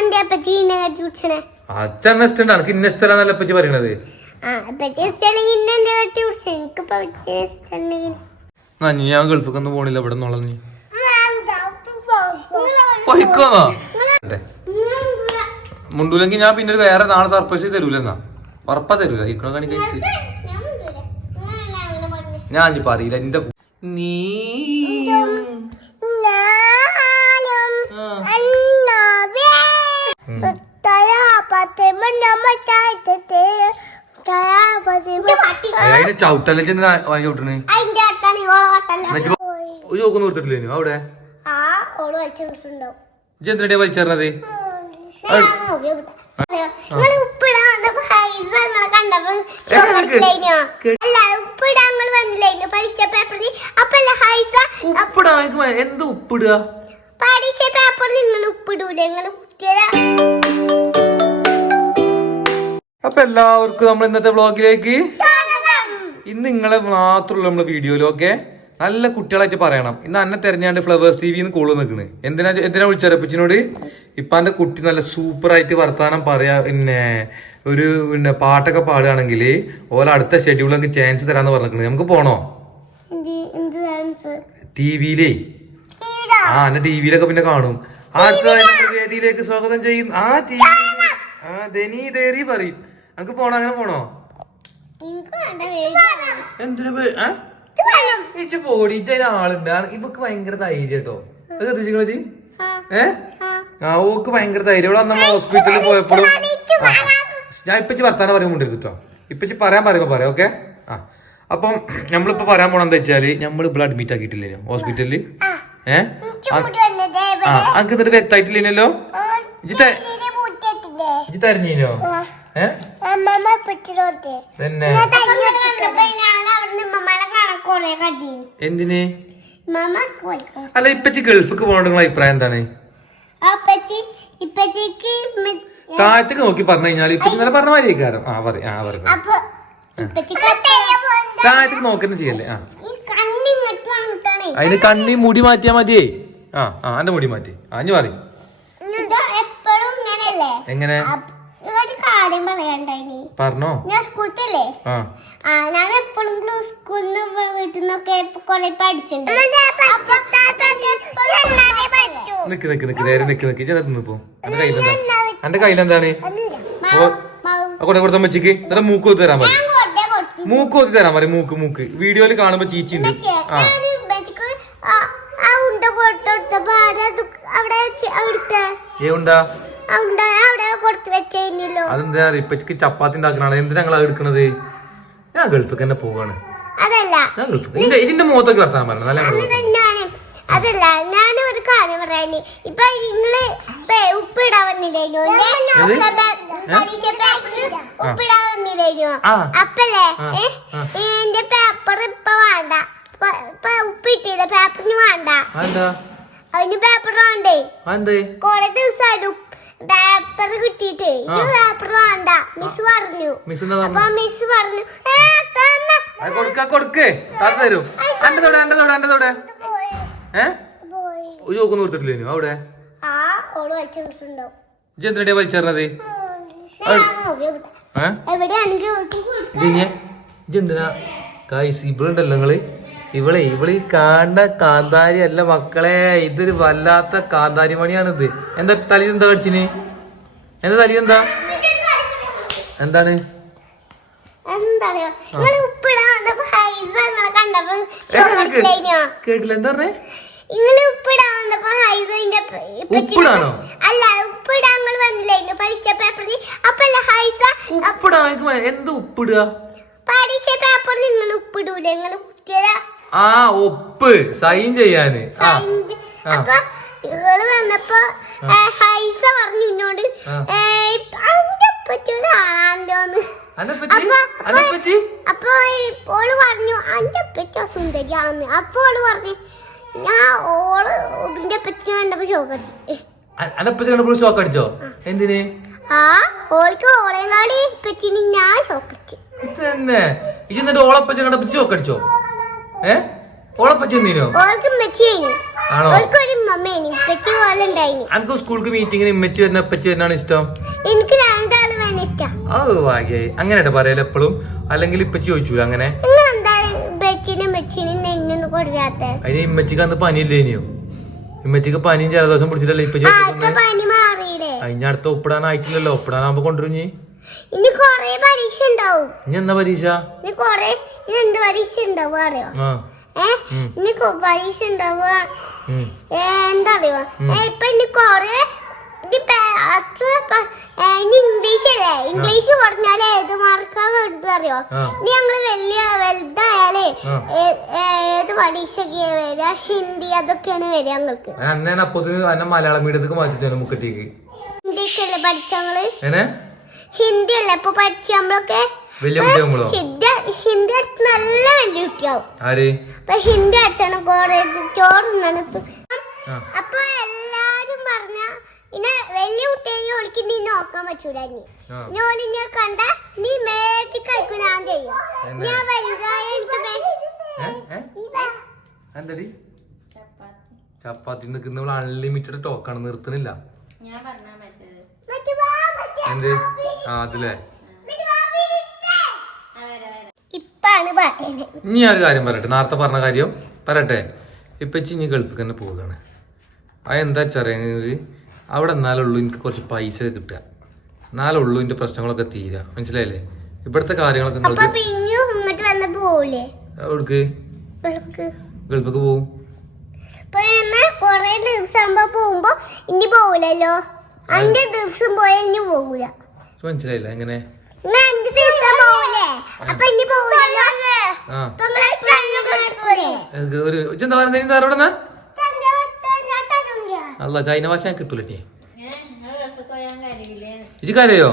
അതെന്താ അപ്പച്ചി ഇന്നെ കട്ടി കുടിച്ചണേ അച്ഛൻ ഇഷ്ടം എനിക്ക് ഇന്ന ഇഷ്ടമല്ല പറ്റി പറയണത്? ആ അപ്പച്ചി ഇഷ്ടമല്ലെങ്കിൽ ഇന്നെ എന്താ കട്ടി കുടിച്ചേ എനിക്കിപ്പോ അപ്പച്ചി ഇഷ്ടമല്ലെങ്കിൽ. ആ നീ ഞാൻ ഗൾഫൊക്കെ പോണില്ല. ഇവിടെ നിന്നുള്ള നീ. മുണ്ടൂലെങ്കിൽ ഞാൻ പിന്നെ വേറെ നാളെ സർപ്രൈസ് തരൂലെന്നാ ഉറപ്പാ തരൂല. ഇക്കണോ കണി ഞാൻ പറയില്ല. എന്റെ നീ അതിന് ചവിട്ടല്ലേ വാങ്ങി ഒരു ചോക്കൊന്നും അവിടെ? എന്തിനാ വലിച്ചേർന്നത് എന്ത് ഉപ്പിടുക പരീക്ഷ പേപ്പറിൽ നിങ്ങൾ ഉപ്പിടൂലേ നിങ്ങൾ കുട്ടികളെ അപ്പൊ എല്ലാവർക്കും നമ്മൾ ഇന്നത്തെ വ്ളോഗിലേക്ക് ഇന്ന് നിങ്ങളെ മാത്രമുള്ള നമ്മളെ വീഡിയോയിലും ഓക്കെ നല്ല കുട്ടികളായിട്ട് പറയണം. ഇന്ന് അന്നെ തെരഞ്ഞാണ്ട് ഫ്ലവേഴ്സ് ടി വിന്ന് കോൾ നിൽക്കണ് എന്തിനാ എന്തിനാ വിളിച്ചറപ്പിച്ചിനോട് ഇപ്പാന്റെ കുട്ടി നല്ല സൂപ്പർ ആയിട്ട് വർത്താനം പറയാ പിന്നെ ഒരു പിന്നെ പാട്ടൊക്കെ പാടുകയാണെങ്കിൽ ഓല അടുത്ത ഷെഡ്യൂൾ നമുക്ക് ചാൻസ് തരാന്ന് പറഞ്ഞിരിക്കുന്നത് നമുക്ക് പോണോ? ടി വിയിലേ ആ എന്നെ ടി വിയിലൊക്കെ പിന്നെ കാണും. ആ നമ്മൾ വേദിയിലേക്ക് സ്വാഗതം ചെയ്യും. ആ ടി ആ ധനി ദേരി പറയും. നമുക്ക് പോണോ? അങ്ങനെ പോണോ? എന്തിനാ ഇച്ച് ആ? ഇജ്ജ് പോടി ഇജ്ജ് അതിന് ആളുണ്ട്. ഇവക്ക് ഭയങ്കര ധൈര്യം കേട്ടോ അത് ശ്രദ്ധിച്ചിങ്ങളെ ചി ഏ? ആ. ഓക്ക് ഭയങ്കര ധൈര്യം. ഇവിടെ നമ്മൾ ഹോസ്പിറ്റലിൽ പോയപ്പോഴും ഞാൻ ഇപ്പച്ചി വർത്താനം പറയുമ്പോൾ മുണ്ടരുത് കേട്ടോ ഇപ്പച്ചി പറയാൻ പറയുമ്പോ പറയാം ഓക്കെ? ആ. അപ്പം നമ്മളിപ്പോ പറയാൻ പോണെന്താ എന്താ വെച്ചാൽ നമ്മൾ ഇവിടെ അഡ്മിറ്റ് ആക്കിയിട്ടില്ലേ ഹോസ്പിറ്റലിൽ ഏഹ് ആ. അങ്ങനെ വ്യക്തമായിട്ടില്ലല്ലോ എന്നിട്ട് വ്യക്തമായിട്ടില്ലേനല്ലോ? ഇജ്ജ് ത- ഇജ്ജ് തരഞ്ഞീനോ തന്നെ. എന്തിന്? അല്ല ഇപ്പച്ചി ഗൾഫിക്ക് പോകേണ്ട നിങ്ങളെ അഭിപ്രായം എന്താണ്? താഴത്തേക്ക് നോക്കി പറഞ്ഞു കഴിഞ്ഞാൽ ഇപ്പൊ ഇന്നലെ പറഞ്ഞ മാതിരി കാരണം ആ പറയും ആ പറയും താഴത്തേക്ക് നോക്കുന്ന ചെയ്യല്ലേ? ആ. അതിന് കണ്ണി മുടി മാറ്റിയാ മതിയേ. ആ ആ എന്റെ മുടി മാറ്റി. അഞ്ഞു പറയും. എങ്ങനെ? ഒരു കാര്യം പറഞ്ഞോ. ഞാൻ ആ. ഞാൻ എപ്പോഴും സ്കൂളിൽ നിന്ന് വീട്ടിൽ നിന്നൊക്കെ കൊറേ പഠിച്ചിട്ടുണ്ട് എപ്പോഴും നിക്ക് നിക്ക് നിക്ക്. നേരെ നിക്ക് നിക്ക്. ചെന്ന് നിന്നിപ്പോ എന്റെ കയ്യിലെന്താ? എന്റെ കയ്യിലെന്താണ്? ഓ ആ കൊണ്ടേ കൊടുത്ത അമ്മച്ചിക്ക്. എന്നിട്ട് മൂക്ക് കൊത്തി തരാൻ പറയും മൂക്ക് കൊത്തി തരാൻ പറയും മൂക്ക് മൂക്ക്. വീഡിയോയിൽ കാണുമ്പോ ചീച്ചിണ്ട്. ആ ഞാൻ ഇപ്പച്ചിക്ക് ആ- ആ ഉണ്ട കൊടുത്തെടുത്തപ്പോ ആരത് അവിടെ വെച്ച് അവിടുത്തെ ഏ ഉണ്ടാ? ആ ഉണ്ട അവിടെ കൊടുത്ത് വെച്ചല്ലോ അതെന്താ? ഇപ്പച്ചക്ക് ചപ്പാത്തി ഉണ്ടാക്കണാണ് എന്തിനാ ഞങ്ങൾ എടുക്കണത്? ഞാൻ ഗൾഫിക്ക് തന്നെ പോവാണ്. അതല്ല. ഞാൻ ഗൾഫിക്ക് ഇതിന്റെ മുഖത്തൊക്കെ വർത്താനം പറഞ്ഞു നല്ല അതല്ല ഞാൻ ഒരു കാര്യം പറയാന്. ഇപ്പൊ നിങ്ങൾ ഉപ്പിടാൻ വന്നില്ലേനു? ഉപ്പിടാൻ വന്നില്ലേനു. അപ്പല്ലേ. എന്റെ പേപ്പർ ഇപ്പൊ വേണ്ട. ഇപ്പൊ- ഉപ്പിട്ടില്ല. പേപ്പറിന് വേണ്ട. അതിന് പേപ്പർ വേണ്ടേ? കുറെ കൊറേ പേപ്പർ കിട്ടിയിട്ട്. ഇത് പേപ്പർ വേണ്ട. മിസ് പറഞ്ഞു. മിസ് അപ്പൊ മിസ് പറഞ്ഞു കൊടുക്ക കൊടുക്ക്. അത് തരും. എന്റെ തോടെ എന്റെ തോടെ എന്റെ തോടെ. ഏ? പോയി. ഒരു ചോക്കൊന്നും കൊടുത്തിട്ടില്ലേനു അവിടെ? എന്തിനാ വലിച്ചേർന്നത് എന്തിനാ? കായ്സ് നിങ്ങൾ. ഇവളെ ഇവൾ ഈ കാണുന്ന കാന്താരി അല്ല മക്കളെ ഇതൊരു വല്ലാത്ത കാന്താരി ഇത് എന്താ തലി എന്താ കടിച്ചിന്? എന്താ തലി എന്താ? എന്താണ്? കേട്ടില്ല എന്താ പറഞ്ഞേ? അല്ല ഉപ്പിടാൻ വന്നില്ല പരീക്ഷ പേപ്പറിൽ ഹൈസ ഉപ്പിടാ എന്ത് ഉപ്പിടുക? പരീക്ഷ പേപ്പറിൽ നിങ്ങൾ ഉപ്പിടൂലേ? നിങ്ങൾ ആ ഒപ്പ്. സൈൻ ചെയ്യാന്. ആ. അപ്പൊ വന്നപ്പോ ഹൈസ പറഞ്ഞു എന്നോട് പറ്റൂലാണല്ലോന്ന് അപ്പൊ- ഓൾ പറഞ്ഞു അന്റെ പറ്റ സുന്ദരിയാന്ന് അപ്പൊ ഓൾ പറഞ്ഞു ഞാൻ ഓൾ പറ്റി കണ്ടപ്പോ അന്നെ പറ്റി? കണ്ടപ്പോൾ ഷോക്ക് അടിച്ചോ? എന്തിന്? ആ ഓൾക്ക് പറ്റി ഞാൻ ഷോക്കടിച്ചു ഇത് തന്നെ ഇജ്ജ് എന്നിട്ട് ഓളപ്പച്ച ഷോക്ക് അടിച്ചോ? ഏ? ആണോ? അനക്ക് സ്കൂൾക്ക് മീറ്റിങ്ങിന് ഇമ്മച്ചി വരുന്ന അപ്പച്ചി വരുന്നാണ് ഇഷ്ടം? എനിക്ക് അത് ഭാഗ്യായി. അങ്ങനെ പറയല എപ്പോഴും അല്ലെങ്കിൽ ഇപ്പച്ചി ചോദിച്ചു അങ്ങനെ? അതിന് ഇമ്മച്ചിക്ക് അന്ന് പനിയില്ലേ ഇനിയോ ഇമ്മച്ചിക്ക് പനിയും ജലദോഷം പിടിച്ചിട്ടല്ലേ ഇപ്പച്ചി ആ അടുത്ത ഒപ്പിടാൻ ആയിട്ടില്ലല്ലോ ഒപ്പിടാനാകുമ്പോ കൊണ്ടുവരും നീ ഇനി കൊറേ പരീക്ഷ ഉണ്ടാവും ഇനി എന്താ പരീക്ഷ? ഇനി കൊറേ ഇനി എന്ത് പരീക്ഷ ഉണ്ടാവും അറിയോ. ഇനി പരീക്ഷ ഉണ്ടാവുക എന്താ അറിയോ? ഇപ്പൊ ഇനി കൊറേ ഏ, ഇംഗ്ലീഷ് കുറഞ്ഞാലേ ഏത് കിട്ടുക അറിയോ. ഇനി ഞങ്ങൾ വലിയ വലുതായാലേ ഏത് പരീക്ഷയ്ക്ക് വരിക? ഹിന്ദി അതൊക്കെയാണ് വരിക ഞങ്ങൾക്ക്. അന്നേനെ അപ്പത്തിന് അന്നെ മലയാളം മീഡിയത്തേക്ക് മാറ്റിട്ടാണ് മുക്കത്തേക്ക്. ഹിന്ദിക്കല്ലേ പഠിച്ച ഞങ്ങൾ? ഹിന്ദി അല്ലേ ഇപ്പൊ പഠിച്ച നമ്മളൊക്കെ വലിയ ഹിന്ദി ഹിന്ദി അടിച്ച് നല്ല വലിയ കുട്ടിയാവും. അപ്പൊ ഹിന്ദി അടിച്ചാണ് കോളേജ് ആ. അപ്പൊ എല്ലാരും പറഞ്ഞ ഇന്നെ വലിയ കുട്ടിയെ ഒളിക്ക് നീ നോക്കാൻ പറ്റൂല നീ ഞാൻ കണ്ട നീ മേത്തി കഴിക്കും ഞാൻ ചെയ്യും? ഞാൻ? എന്തടി ചപ്പാത്തി. നിൽക്കുന്ന അൺലിമിറ്റഡ് ടോക്കാണ് നിർത്തണില്ല എന്ത്? ആ ഇനി ഒരു കാര്യം പറയട്ടെ നേരത്തെ പറഞ്ഞ കാര്യം പറയട്ടെ. ഇപ്പൊ ഇനി ഗൾഫിൽ തന്നെ പോവുകയാണ്. അതെന്താ എന്താ വെച്ചറിയാമെങ്കിൽ അവിടെ എന്നാലുള്ളൂ എനിക്ക് കുറച്ച് പൈസ കിട്ടുക. എന്നാലുള്ളൂ ഇതിന്റെ പ്രശ്നങ്ങളൊക്കെ തീരാ. മനസ്സിലായില്ലേ? ഇവിടുത്തെ കാര്യങ്ങളൊക്കെ എവിടേക്ക്? ഗൾഫിക്ക്. പോവും. കൊറേ ദിവസം പോകുമ്പോ ഇനി പോവില്ലല്ലോ അഞ്ച് ദിവസം പോയാൽ ഇനി പോകൂല മനസ്സിലായില്ല? എങ്ങനെ? അല്ല ചൈന ഭാഷ ഞാൻ കിട്ടൂലേ ഇജ്ജ് കരയോ?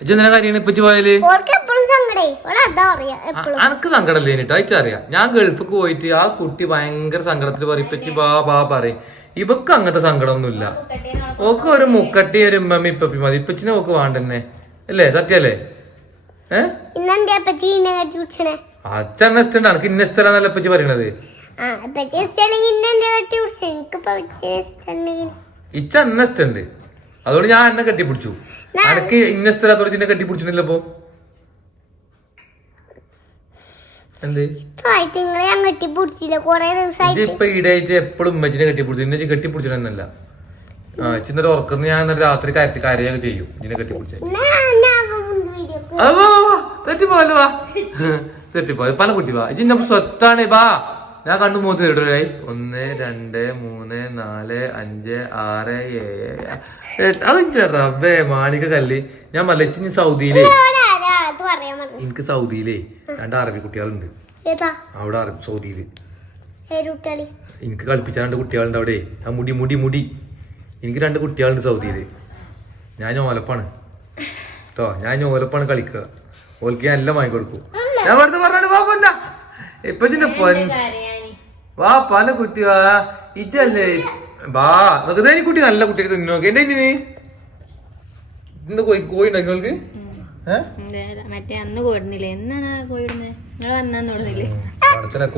ഇജ്ജ് എന്തിനാ കരയാണ് ഇപ്പൊ പോയാൽ? ഓൾക്ക് എപ്പോഴും സങ്കടേ. ഓളെ അതാ പറയാ എപ്പോഴും അനക്ക് സങ്കടല്ലേ എന്നിട്ട് അയച്ചറിയാം ഞാൻ ഗൾഫിക്ക് പോയിട്ട് ആ കുട്ടി ഭയങ്കര സങ്കടത്തിൽ പറയും ബാ ബാ പറയും. ഇവക്ക് അങ്ങനത്തെ സങ്കടമൊന്നുമില്ല. ഓക്ക് ഒരു മുക്കട്ടി ഒരു ഉമ്മമ്മ ഇപ്പപ്പി മതി. ഇപ്പച്ചിനെ ഓക്ക് വേണ്ടെന്നെ. അല്ലേ? സത്യല്ലേ ഏ? ഇഷ്ടം പറ്റി ഇന്നെ അച്ഛൻ ഇഷ്ടണ്ട് അനക്ക് ഇന്ന ഇഷ്ടമല്ല ഇപ്പച്ചി പറയണത്? കട്ടി എനിക്ക് ഇച്ച അന്ന ഇഷ്ടണ്ട് അതുകൊണ്ട് ഞാൻ എന്നെ കെട്ടിപ്പിടിച്ചു. അനക്ക് ഇന്ന സ്ഥലത്തോട് ഇന്നെ കെട്ടിപ്പിടിച്ചിട്ടില്ല ഇപ്പൊ? എപ്പോഴും ഉമ്മച്ചിനെ കെട്ടിപ്പിടിച്ചു. ഇന്നെ ഉറക്കുന്ന ഞാൻ രാത്രി കരച്ച് കരയൊക്കെ ചെയ്യും. ഇതിനെ തെറ്റിപ്പോ വാ, വാ പല കുട്ടി വാ. ഇതിന്റെ സ്വത്താണ് വാ. ഞാൻ കണ്ടു മൂത്ത് ഇടൂ ഗൈസ് ഒന്ന് രണ്ട് മൂന്ന് നാല് അഞ്ച് ആറ് ഏഴ് എട്ട്. അത് റബ്ബേ മാണിക കല്ല്. ഞാൻ മലച്ചിന് സൗദിയിലേ. പറഞ്ഞു എനിക്ക് സൗദിയിലേ രണ്ട് അറബി കുട്ടികളുണ്ട്. അവിടെ അറബി സൗദിയിൽ. എനിക്ക് കളിപ്പിച്ച രണ്ട് കുട്ടികളുണ്ട് അവിടെ. ആ മുടി മുടി മുടി. എനിക്ക് രണ്ട് കുട്ടികളുണ്ട് സൗദിയിൽ. ഞാൻ ഓലപ്പാണ്. കേട്ടോ ഞാൻ ഓലപ്പാണ് കളിക്കുക. ഓൽക്ക് ഞാൻ എല്ലാം വാങ്ങിക്കൊടുക്കും. ഞാൻ വെറുതെ പറഞ്ഞാണ് വാ എന്താ ഇപ്പൊ പൊൻ വാ പല കുട്ടി വാ. ഇജല്ലേ വാ ഈ കുട്ടി നല്ല കുട്ടി തിന്നു നോക്കി. എന്റെ ഇനി ഇന്ന് കോയി കോയി ഉണ്ടാക്കി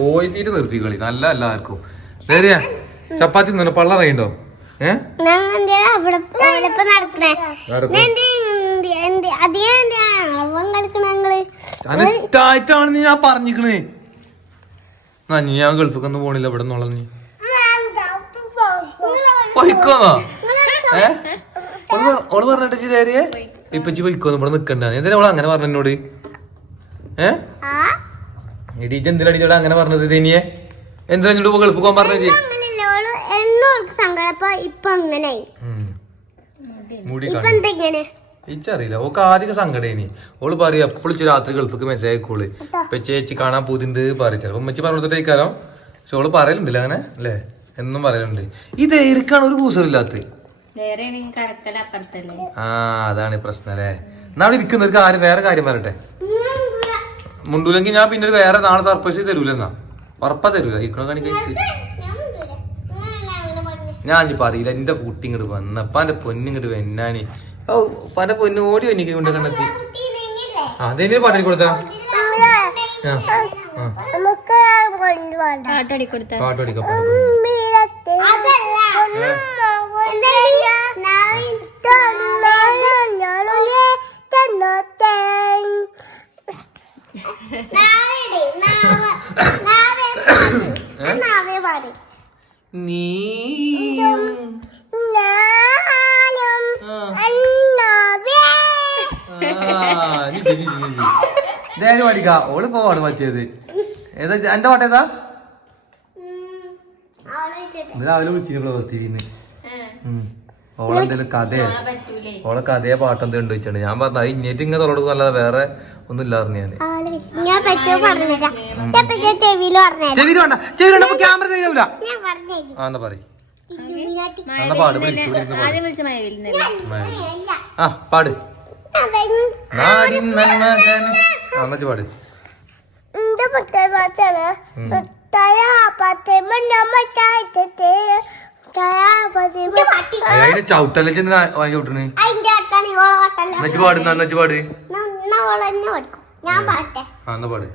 കോയി തീറ്റ് നിർത്തി കളി. നല്ല എല്ലാവർക്കും. നേരെയാ ചപ്പാത്തി തിന്നു പള്ള ഏഹ് ഞാൻ പറഞ്ഞിക്കണേ ആ നീ ഞാൻ ഗൾഫിക്കൊന്നും പോണില്ല ഇവിടെ നിന്നുള്ള നീ. പൊയ്ക്കോന്നോ? ഏ? ഓൾ പറഞ്ഞിട്ട് ചെയ്തേരിയെ ഇപ്പൊ പൊയ്ക്കോന്ന് ഇവിടെ നിക്കണ്ട. എന്തിനാ ഓൾ അങ്ങനെ പറഞ്ഞു എന്നോട്? ഏ? എടീ ഇവിടെ അങ്ങനെ പറഞ്ഞത് ഇനിയെ എന്തിനാ എന്നോട് ഗൾഫ് പോകാൻ പറഞ്ഞത് ഇപ്പൊ അങ്ങനെ മുടി ഇച്ചറിയില്ല ഓക്ക് ആദ്യം സങ്കടേനി. ഓൾ പറയും എപ്പോഴും രാത്രി ഗൾഫിക്ക് മെസ്സേജ് അയക്കോൾ ഇപ്പൊ ചേച്ചി കാണാൻ പോതിണ്ട് പറയും. ചിലപ്പോ ഉമ്മച്ചി പറഞ്ഞിട്ടേക്കാലോ പക്ഷെ ഓൾ പറയലുണ്ടല്ലേ അങ്ങനെ അല്ലേ? എന്നും പറയലുണ്ട്. ഇത് ഏരിക്കാണ് ഒരു കൂസറില്ലാത്ത വേറെ കടക്കല അപ്പുറത്തല്ലേ? ആ അതാണ് ഈ പ്രശ്നം അല്ലേ? എന്നാ അവിടെ ഇരിക്കുന്നവർക്ക് ആരും വേറെ കാര്യം പറയട്ടെ. മുണ്ടൂലെങ്കിൽ ഞാൻ പിന്നെ ഒരു വേറെ നാളെ സർപ്രൈസ് തരൂല എന്നാ. ഉറപ്പാ തരൂല. ഇരിക്കണോ കാണിക്കാൻ കഴിച്ച്. ഞാൻ പറയില്ല. എന്റെ കുട്ടി ഇങ്ങോട്ട് വന്നപ്പാ എന്റെ പൊന്നിങ്ങോട്ട് വെന്നാണി ഓ പന്റെ പൊന്ന് ഓടി വന്നിക്ക് കൊണ്ട് കണ്ടെത്തി ആ അതെന്നെ പാട്ടി കൊടുത്ത പാട്ടടി കൊടുത്ത പാട്ട് പഠിക്കാം അതല്ല നീയും ആ. ആ, നീ ചെയ്യ്, നീ ചെയ്യ്, നീ ചെയ്യ്. ദേനി പഠിക്കാ ഓൾ പോവാണ് പറ്റിയത് ഏതാ? എന്റെ പാട്ടേതാ ഇന്ന് രാവിലെ വിളിച്ചിന് പ്രവസ്ഥിന്ന് ഓളെന്തേലും കഥയോ? ഓളെ കഥയെ പാട്ടെന്തോ ഉണ്ട് വെച്ചാണ് ഞാൻ പറഞ്ഞ അത് ഇന്നേറ്റ് ഇങ്ങനെ തുറന്നു അല്ലാതെ വേറെ ഒന്നും ഇല്ലായിരുന്നു ഞാൻ ചെവിയിൽ വേണ്ട. ചെവി വേണ്ട ക്യാമറ പറഞ്ഞുതരും. ആ എന്നാ പറയും. ഇലുമിനാട്ടി. പാട്. ആ പാട്. നാടിൻ നന്മകൻ. പാട്. എന്റെ പാത്താണ് അതിന് ചവിട്ടല്ലേ വാങ്ങി വിട്ടണ് എന്നു എന്നു പാട്.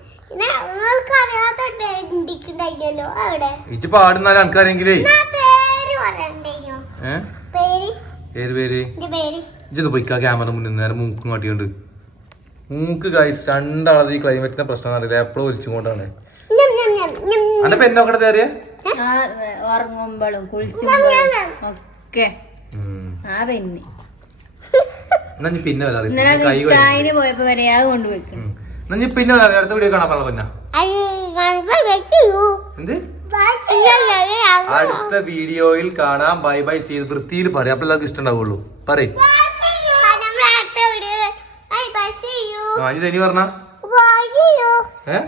ഇച്ച് പാടുന്നാലും എനിക്കറിയെങ്കിലേ. ഏ? പേര്? എന്റെ പോയിക്ക ക്യാമറ മുന്നിൽ നേരെ മൂക്കും കാട്ടിയുണ്ട്. മൂക്ക് കായ്സ് രണ്ടാളത് ഈ ക്ലൈമറ്റിന്റെ പ്രശ്നം അറിയില്ല എപ്പോഴും ഒലിച്ചുകൊണ്ടാണ്. അന്റെ പെണ്ണോക്കടെ തേറിയ ആ ഉറങ്ങുമ്പോഴും കുളിച്ചുമ്പോഴും ഒക്കെ. ആ പെണ്ണ്. എന്നാ പിന്നെ പോയപ്പോ വരെ കൊണ്ടുപോയിക്കണം. പിന്നെ വരാറി അടുത്ത വീഡിയോ കാണാൻ പറഞ്ഞ. എന്ത്. അടുത്ത വീഡിയോയിൽ കാണാം. ബൈ ബൈ ചെയ്ത് വൃത്തിയിൽ പറയാം. അപ്പൊ എല്ലാവർക്കും ഇഷ്ടണ്ടാവുള്ളൂ. പറയും. ആ ഇനി പറഞ്ഞോ? ഏ?